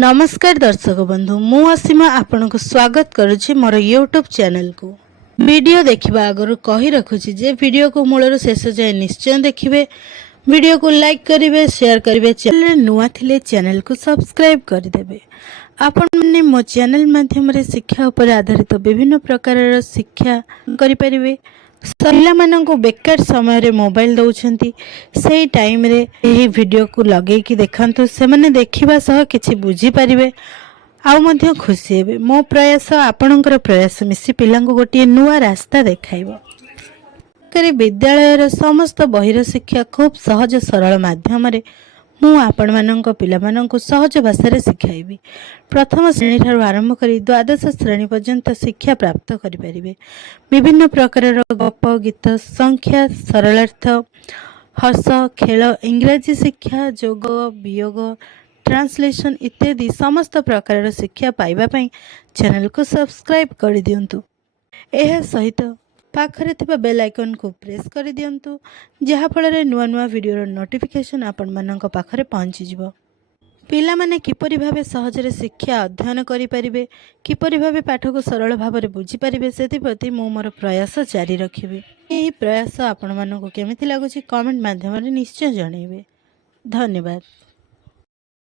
नमस्कार दर्शक बंधु मु असीमा आपन को स्वागत करुछि मोर यूट्यूब चैनल को। वीडियो देखिबा आगरु कहि रखुछि जे वीडियो को मूलर शेष जाय निश्चय देखिबे, वीडियो को लाइक करिवे, शेयर करिवे, चैनल नुआ थिले चैनल को सब्सक्राइब करि देबे। आपन माने मो चैनल माध्यम रे शिक्षा उपर आधारित विभिन्न प्रकार शिक्षा करि परिवे। पिला माननको बेकार समय रे मोबाइल दउछंती, सेही टाइम रे एही वीडियो को लगे कि देखंतु, से माने देखिबा सह किछि बुझी परिवे आउ मध्य खुशी हेबे। मो प्रयास आपणकर प्रयास मिसी पिलांको गोटे नुआ रास्ता देखाइबो। करे विद्यालय समस्त बहिर शिक्षा खूब सहज सरल माध्यम रे मु आपण माननको पिला माननको सहज भाषा रे सिखाइबी। प्रथम श्रेणी ठारू आरंभ करी द्वादश श्रेणी पर्यंत शिक्षा प्राप्त करि परिबे। विभिन्न प्रकार गप, गीत, संख्या, सरलार्थ, हस, खेल, इंग्रजी शिक्षा, जोग, वियोग, ट्रांसलेशन इत्यादि समस्त प्रकार शिक्षा पाइबा पई चैनल को सब्सक्राइब कर दियंतु। एहा सहित पाखरे थिबा बेल आइकन को प्रेस कर दियंतु, जहा फଳରେ नुआ नुआ वीडियो नोटिफिकेशन आपण मानक पाखरे पहुंची जिवो। पिला माने किपरि भाबे सहजरे शिक्षा अध्ययन करि परिबे, किपरि भाबे पाठ को सरल भाबरे बुझी परिबे, सेति प्रति मो मोर प्रयास जारी रखिबे। एही प्रयास आपण मानक केमिति लागुछि कमेंट माध्यम रे निश्चय जणैबे। धन्यवाद।